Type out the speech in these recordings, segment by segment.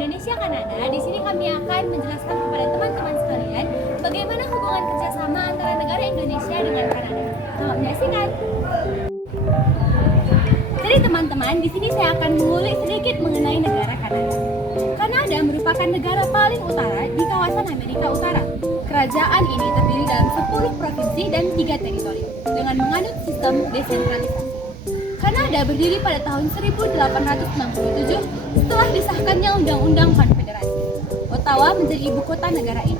Indonesia Kanada. Di sini kami akan menjelaskan kepada teman-teman sekalian bagaimana hubungan kerjasama antara negara Indonesia dengan Kanada. Selamat menyaksikan. Jadi teman-teman, di sini saya akan mengulik sedikit mengenai negara Kanada. Kanada merupakan negara paling utara di kawasan Amerika Utara. Kerajaan ini terdiri dalam 10 provinsi dan 3 teritori dengan menganut sistem desentralisasi. Kanada berdiri pada tahun 1867 setelah disahkannya Undang-Undang Konfederasi. Ottawa menjadi ibu kota negara ini.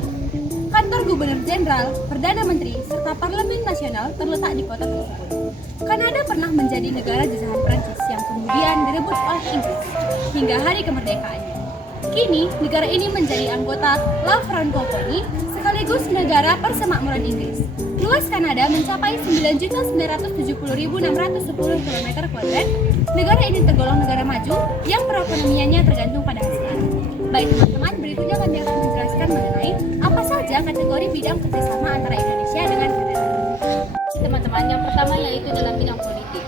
Kantor Gubernur Jenderal, Perdana Menteri, serta Parlemen Nasional terletak di kota tersebut. Kanada pernah menjadi negara jajahan Prancis yang kemudian direbut oleh Inggris hingga hari kemerdekaannya. Kini, negara ini menjadi anggota La Francophonie sekaligus negara persemakmuran Inggris. Luas Kanada mencapai 9.970.610 km². Negara ini tergolong negara maju yang perekonomiannya tergantung pada hasil alam. Baik teman-teman, berikutnya kami akan menjelaskan mengenai apa saja kategori bidang kerjasama antara Indonesia dengan Kanada. Teman-teman, yang pertama yaitu dalam bidang politik.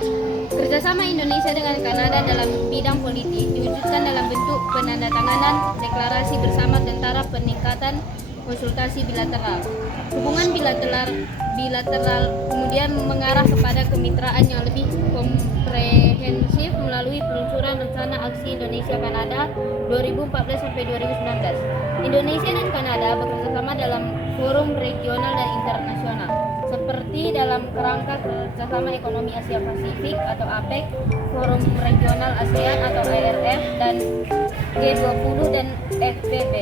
Kerjasama Indonesia dengan Kanada dalam bidang politik diwujudkan dalam bentuk penandatanganan deklarasi bersama tentara peningkatan konsultasi bilateral. Hubungan bilateral kemudian mengarah kepada kemitraan yang lebih komprehensif melalui peluncuran rencana aksi Indonesia-Kanada 2014-2019. Indonesia dan Kanada bekerjasama dalam forum regional dan internasional, seperti dalam kerangka kerjasama ekonomi Asia Pasifik atau APEC, forum regional ASEAN atau ARF, dan G20 dan FPB.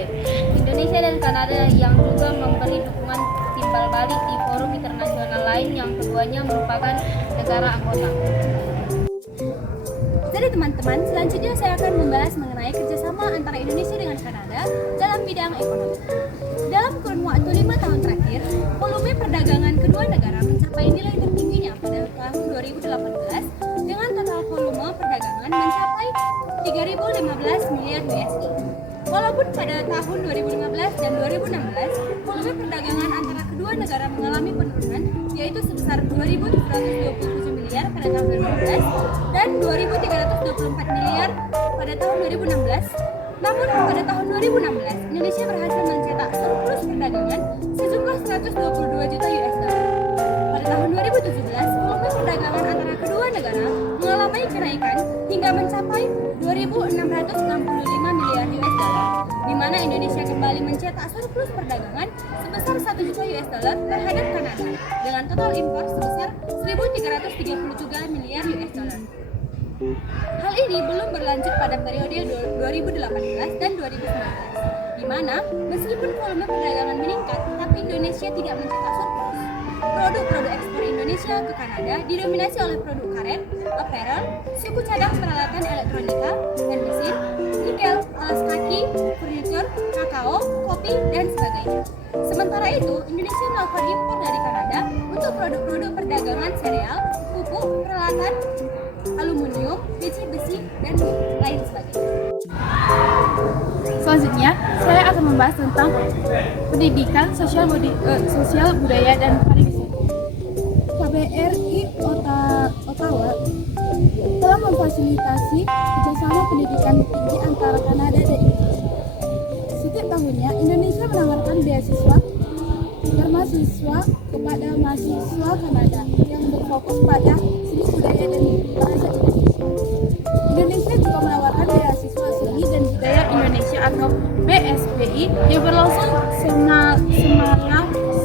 Indonesia dan Kanada yang juga memberi dukungan timbal balik di forum internasional lain yang keduanya merupakan negara anggota. Jadi teman-teman, selanjutnya saya akan membahas mengenai kerjasama antara Indonesia dengan Kanada dalam bidang ekonomi. Dalam kurun waktu 5 tahun terakhir, volume perdagangan kedua negara mencapai nilai tertingginya pada tahun 2018 dengan total volume perdagangan mencapai 3.015 miliar USD. Walaupun pada tahun 2015 dan 2016, volume perdagangan antara kedua negara mengalami penurunan, yaitu sebesar 2.727 miliar pada tahun 2015 dan 2.324 miliar pada tahun 2016. Namun pada tahun 2016, Indonesia berhasil mencetak surplus perdagangan sejumlah 122 juta USD. Pada tahun 2017, volume perdagangan antara kedua negara mengalami kenaikan hingga mencapai 2.665 miliar USD, di mana Indonesia kembali mencetak surplus perdagangan sebesar 1 juta USD terhadap Kanada dengan total impor sebesar 1.333 miliar USD. Hal ini belum berlanjut pada periode 2018 dan 2019, di mana meskipun volume perdagangan meningkat, tapi Indonesia tidak mencetak surplus. Produk-produk ekspor Indonesia ke Kanada didominasi oleh produk karet, apparel, suku cadang peralatan elektronika dan mesin, nikel, alas kaki, furniture, kakao, kopi, dan sebagainya. Sementara itu, Indonesia melakukan impor dari Kanada untuk produk-produk perdagangan sereal, pupuk, peralatan, aluminium, besi, dan lain sebagainya. Selanjutnya, saya akan membahas tentang pendidikan, sosial budaya, dan pariwisata. KBRI Ottawa telah memfasilitasi kerjasama pendidikan tinggi antara Kanada dan Indonesia. Setiap tahunnya, Indonesia menawarkan beasiswa bermahasiswa kepada mahasiswa Kanada yang berfokus pada seni budaya dan bahasa Indonesia. Indonesia juga menawarkan beasiswa seni dan budaya Indonesia atau BSBI yang berlangsung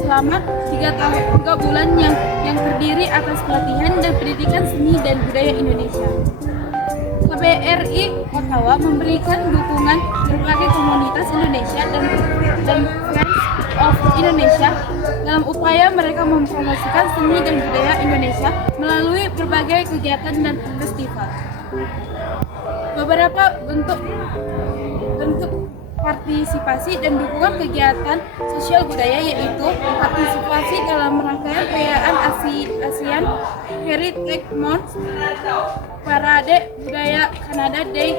selama 3 bulan yang terdiri atas pelatihan dan pendidikan seni dan budaya Indonesia. KBRI Ottawa memberikan dukungan berbagai komunitas Indonesia dan Friends of Indonesia dalam upaya mereka mempromosikan seni dan budaya Indonesia melalui berbagai kegiatan dan festival. Beberapa bentuk partisipasi dan dukungan kegiatan sosial budaya yaitu partisipasi dalam rangkaian perayaan ASEAN Heritage Month, Parade Budaya Kanada Day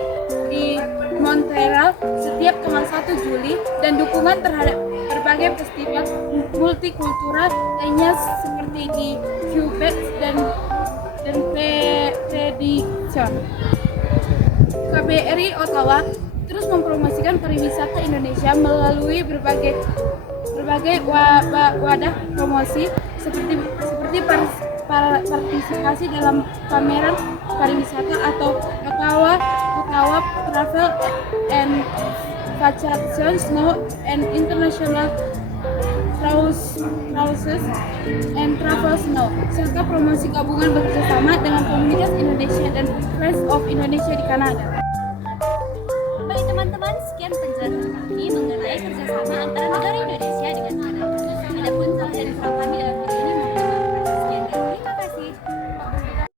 di Montreal setiap tanggal 1 Juli, dan dukungan terhadap berbagai festival multikultural lainnya seperti di Quebec dan Prediction. KBRI Ottawa terus mempromosikan pariwisata Indonesia melalui berbagai wadah promosi seperti partisipasi dalam pameran pariwisata atau Ottawa Travel and Vacation Snow and International Cruises and Travel Snow, serta promosi gabungan bekerjasama dengan komunitas Indonesia dan Friends of Indonesia di Kanada. Baik teman-teman, sekian penjelasan kami mengenai kerjasama antara negara Indonesia